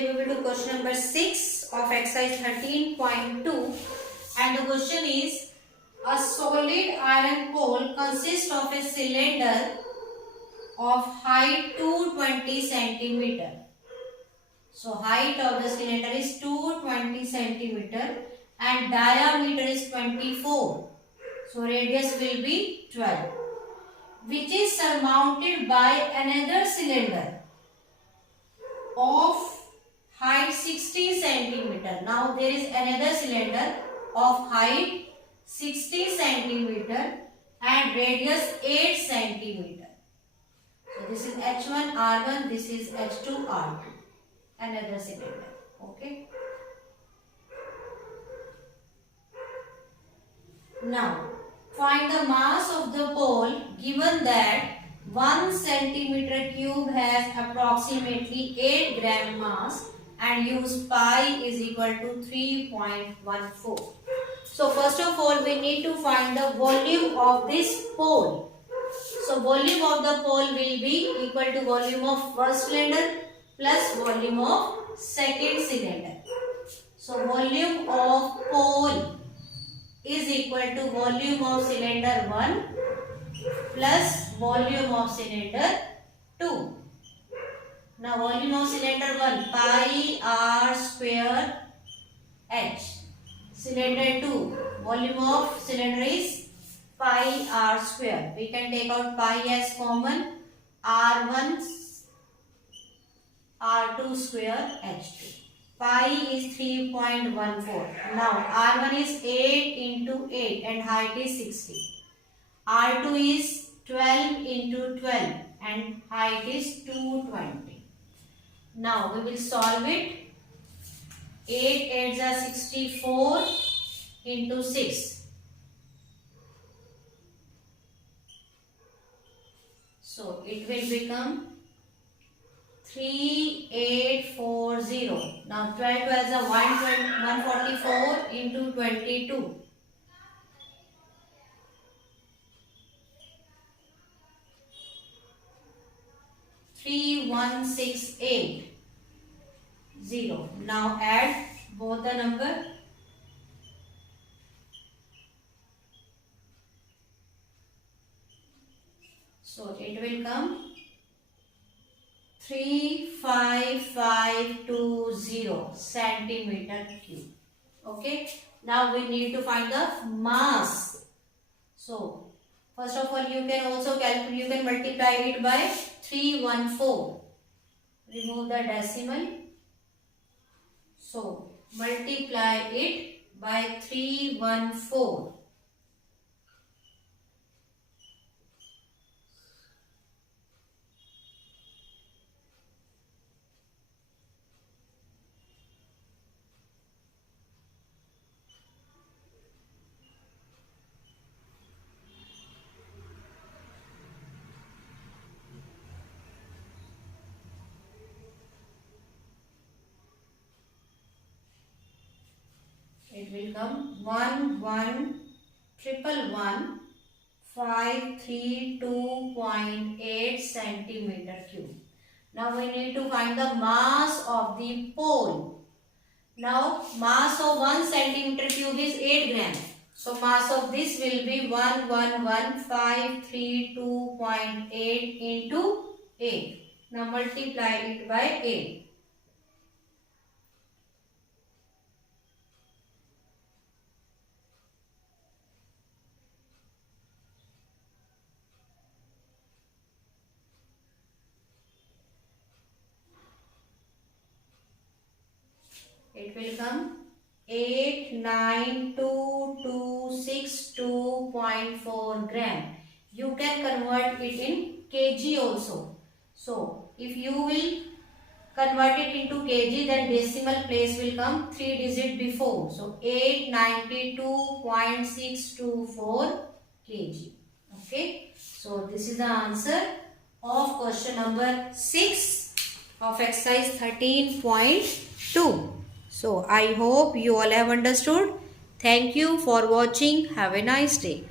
Today we will do question number 6 of exercise 13.2, and the question is, a solid iron pole consists of a cylinder of height 220 centimeter. So height of the cylinder is 220 centimeter and diameter is 24. So radius will be 12, which is surmounted by another cylinder of height 60 centimeter. Now there is another cylinder of height 60 centimeter and radius 8 centimeter. So this is H1 R1, this is H2 R2, another cylinder. Okay. Now find the mass of the pole given that 1 centimeter cube has approximately 8 gram mass and use pi is equal to 3.14. So first of all we need to find the volume of this pole. So volume of the pole will be equal to volume of first cylinder plus volume of second cylinder. So volume of pole is equal to volume of cylinder 1 plus volume of cylinder 2. Now volume of cylinder 1 pi r square h. Cylinder 2 volume of cylinder is pi r square. We can take out pi as common, r1 r2 square h2. Pi is 3.14. Now R1 is 8 into 8 and height is 60. R2 is 12 into 12 and height is 220. Now we will solve it. 8 8s are 64 into 6. So it will become 3840. Now 12 12s are 144 into 22. Three 1,680. Now add both the number. So it will come 35520 centimeter cube. Okay. Now we need to find the mass. So first of all you can also calculate, you can multiply it by 314. Remove the decimal. So multiply it by 314. It will come 1,111,532.8 centimeter cube. Now we need to find the mass of the pole. Now mass of 1 centimeter cube is 8 gram. So mass of this will be 1,11532.8 into 8. Now multiply it by 8. It will come 89262.4 gram. You can convert it in kg also. So if you will convert it into kg, then decimal place will come 3 digit before. So 892.624 kg. Okay. So this is the answer of question number 6 of exercise 13.2. So I hope you all have understood. Thank you for watching. Have a nice day.